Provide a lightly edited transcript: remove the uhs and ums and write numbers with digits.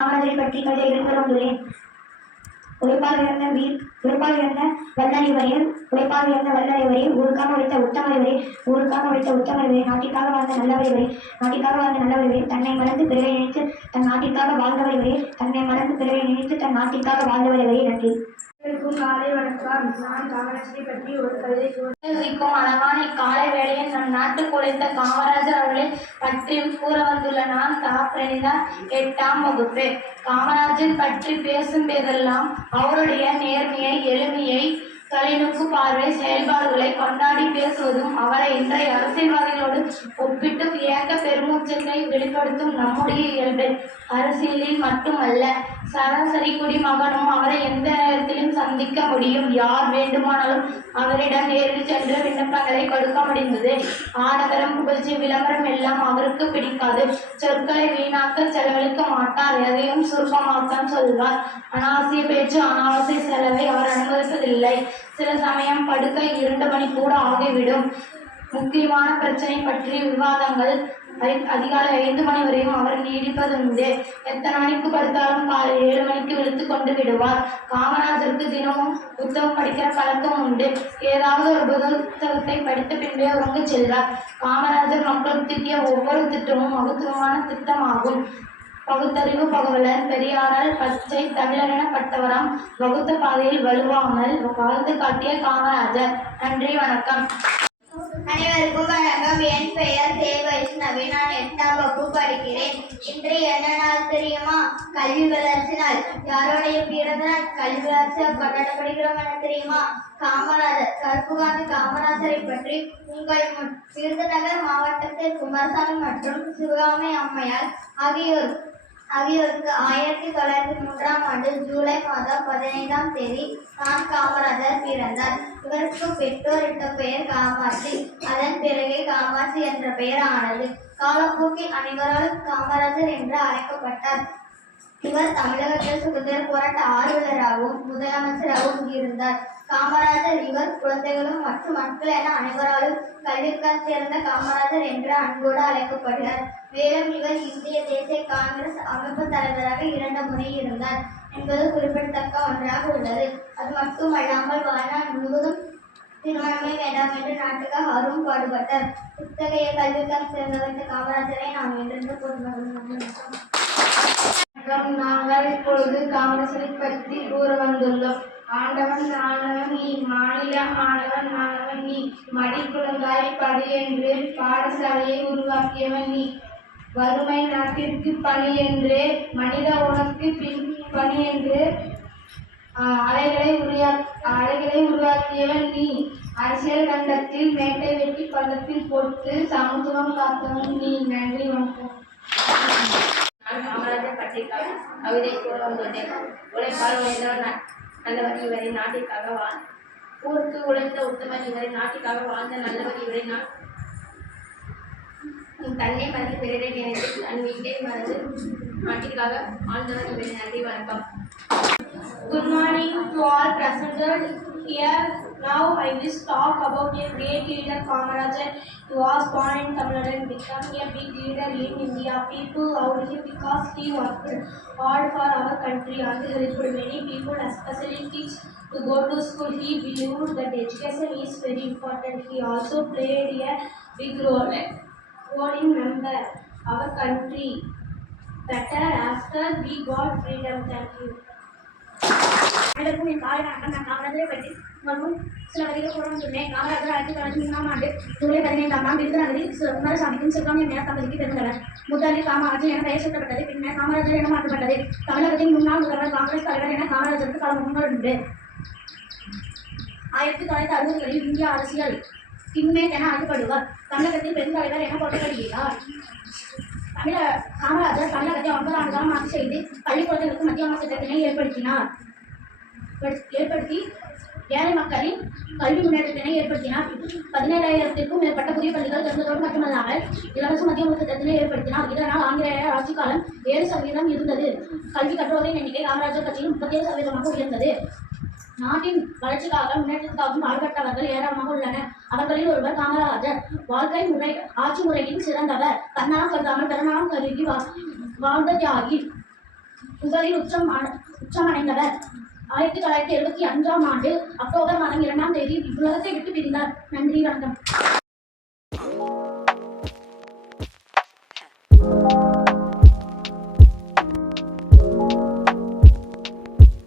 காமராஜரை பற்றி கவிதை எழுந்துள்ளேன். உழைப்பால் இழந்த வல்லனை வரையில் உழைப்பால் இழந்த வல்லனை வரையில் ஊருக்காக உழைத்த உத்தமரை வரை ஊருக்காக உழைத்த உத்தமரை வரை நாட்டிற்காக வாழ்ந்த நல்லவரை வரை நாட்டிற்காக வாழ்ந்த நல்லவரை வரை தன்னை மறந்து பிறரை நினைத்து தன் நாட்டிற்காக வாழ்ந்தவரை வரை தன்னை மறந்து பிறரை நினைத்து தன் நாட்டிற்காக வாழ்ந்தவரை வரை நன்றி. காலை வணக்கம். நான் காமராஜரை பற்றி ஒரு கவிதை கூறும் அழகான இக்காலை வேளையில் நம் நாட்டுக்கு உழைத்த காமராஜர் அவர்களை பற்றி கூற வந்துள்ள நான் தாப்பிரணிதா 8ஆம் வகுப்பு. காமராஜர் பற்றி பேசும் போதெல்லாம் அவருடைய நேர்மையை, எளிமையை, தொலைநோக்கு பார்வை, செயல்பாடுகளை கொண்டாடி பேசுவதும் அவரை இன்றைய அரசியல்வாதிகளோடு ஒப்பிட்டு வியக்க பெருமூச்சத்தை வெளிப்படுத்தும் நம்முடைய இயல்பு. அரசியலில் மட்டுமல்ல, சராசரி குடிமகனும் அவரை எந்த நேரத்திலும் சந்திக்க முடியும். யார் வேண்டுமானாலும் அவரிடம் நேரில் சென்று விண்ணப்பங்களை கொடுக்க முடிந்தது. ஆடம்பரம், புகழ்ச்சி, விளம்பரம் எல்லாம் அவருக்கு பிடிக்காது. சொற்களை வீணாக்க செலவழிக்க மாட்டார். எதையும் சுருக்கமாகத்தான் சொல்வார். அனாவசிய பேச்சு, அனாவசிய செலவை அவர் அனுமதிப்பதில்லை. சில சமயம் படுக்கை 2 மணி கூட ஆகிவிடும். முக்கியமான பிரச்சனை பற்றிய விவாதங்கள் அதிகாலை 5 மணி வரையும் அவர் நீடிப்பதுண்டு. எத்தனை மணிக்கு படுத்தாலும் காலை 7 மணிக்கு விழுத்து கொண்டு விடுவார். காமராஜருக்கு தினமும் புத்தகம் படிக்கிற பழக்கம் உண்டு. ஏதாவது ஒரு புத்தகத்தை படித்த பின்பே உறங்க செல்வார். காமராஜர் மக்கள் திட்டிய ஒவ்வொரு திட்டமும் மகத்துவமான திட்டமாகும். பகுத்தறிவு பகவலர், பெரியாரால் பச்சை தமிழரெனப்பட்டவராம், வகுத்த பாதையில் வலுவாமல் வாழ்ந்து காட்டிய காமராஜர். நன்றி, வணக்கம். அனைவருக்கும் வணக்கம். என் பெயர் தேவைஷ்ணவி. நான் 8ஆம் வகுப்பு படிக்கிறேன். இன்று என்ன நாள் தெரியுமா? கல்வி வளர்ச்சி நாள். யாருடைய பிறந்த நாள்? கல்வி வளர்ச்சியால் கொண்டாடப்படுகிறோம் என தெரியுமா? காமராஜர், கருப்பு காந்தி காமராஜரை பற்றி உங்கள் விருதுநகர் மாவட்டத்தில் குமாரசாமி மற்றும் சிவகாமி அம்மையார் ஆகியோருக்கு 1903ஆம் ஆண்டு ஜூலை மாதம் 15ஆம் தேதி தான் காமராஜர் பிறந்தார். இவருக்கு பெற்றோர் இட்ட பெயர் காமாட்சி. அதன் பிறகு காமாட்சி என்ற பெயர் ஆனது. காலப்போக்கில் அனைவராலும் காமராஜர் என்று அழைக்கப்பட்டார். இவர் தமிழகத்தில் சுதந்திர போராட்ட ஆர்வலராகவும் முதலமைச்சராகவும் இருந்தார். காமராஜர் இவர் குழந்தைகளும் மற்றும் மக்கள் என அனைவராலும் கல்விக்கால் சேர்ந்த காமராஜர் என்று அன்போடு அழைக்கப்படுகிறார். மேலும் இவர் இந்திய தேசிய காங்கிரஸ் அமைப்பு தலைவராக 2 முறை இருந்தார் என்பது குறிப்பிடத்தக்க ஒன்றாக உள்ளது. அது மட்டுமல்லாமல் வாழ்நாள் முழுவதும் திருமணமே வேண்டாம் என்று நாட்டுக்காக அரும் பாடுபட்டார். இத்தகைய கல்விக்கால் சேர்ந்த வைத்த காமராஜரை நாம் என்றென்று போற்றுகிறோம். நாங்கள் இப்பொழுது காமராஜரை பற்றி கூற வந்துள்ளோம். ஆண்டவன் ஆனவன் நீ, மாநில ஆனவன் ஆனவன் நீ, மடிக்குழந்தாய் படி என்று பாடசாலையை உருவாக்கியவன் நீ, வறுமை நாட்டிற்கு பணி என்று, மனித உனக்கு பின் பணி என்று அலைகளை உருவாக்கியவன் நீ, அரசியல் கண்டத்தில் மேட்டை வெட்டி பள்ளத்தில் போட்டு சமத்துவம் காத்தவன் நீ. நன்றி, வணக்கம். காமராஜர் பற்றி கவிதை கூற வந்துள்ளேன். உழைப்பால் உழைந்தவர் நல்லவர் இவரை நாட்டிற்காக ஊருக்கு உழைத்த உத்தமர் இவரை நாட்டிற்காக வாழ்ந்த நல்லவர் இவரை தன்னை மறந்து பிறரை நினைத்து தன் வீட்டை மறந்து நாட்டிற்காக வாழ்ந்தவர் இவரை. நன்றி, வணக்கம். Good morning to all present here. Now I will talk about a great leader, Kamarajar. He was born in Tamil Nadu and became a big leader in India. People loved him because he worked hard for our country and helped many people, especially kids, to go to school. He believed that education is very important. He also played a big role in member our country better after we got freedom. Thank you. அனைவருக்கும் என் காலை வணக்கம். நான் காமராஜரை பற்றி மற்றும் சில வரிகள் கூற வந்துள்ளேன். காமராஜர் 1993ஆம் ஆண்டு ஜூலை 15ஆம் நாள் விருதுநகரில் குமாரசாமிக்கும் சிவகாமி அம்மையார் தம்பதிக்கு பிறந்தனர். முதலில் காமராஜர் என பெயர் சூட்டப்பட்டது. பின்னர் காமராஜர் என மாற்றப்பட்டது. தமிழகத்தின் முன்னாள் முதல்வர், காங்கிரஸ் தலைவர் என காமராஜருக்கு பல முகங்கள் உண்டு. 1960களில் இந்திய அரசியல் கிங்மேக் என அழைக்கப்படுவார். தமிழகத்தில் பெண் தலைவர் என போற்றப்படுகிறார். காமராஜர் தமிழகத்தை 9 ஆண்டு காலம் ஆட்சி செய்து பள்ளிக்கூடங்களுக்கு மத்திய அமைச்சர் திட்டத்தினை ஏற்படுத்தி ஏழை மக்களின் கல்வி முன்னேற்றத்தினை ஏற்படுத்தினார். 17,000க்கும் மேற்பட்ட புதிய பள்ளிகள் திறந்ததோடு மட்டுமல்லாமல் இலவச மத்திய உணவு திட்டத்தினை ஏற்படுத்தினார். இதனால் ஆங்கிலேயர் ஆட்சி காலம் 7% இருந்தது. கல்வி கற்றோரின் எண்ணிக்கை காமராஜர் கட்சியில் 37% உயர்ந்தது. நாட்டின் வளர்ச்சிக்காக முன்னேற்றத்துக்காகவும் பாடுபட்டவர்கள் ஏராளமாக உள்ளனர். அவர்களில் ஒருவர் காமராஜர். வாழ்க்கை முறை ஆட்சி முறையில் சிறந்தவர். தன்னலம் கருதாமல் பிறநலம் கருதி வாழ்ந்த தியாகி. புகழில் உச்சமடைந்தவர். 1975ஆம் ஆண்டு அக்டோபர் மாதம் 2ஆம் தேதி இவ்வுலகத்தை விட்டு பிரிந்தார். நன்றி, வணக்கம்.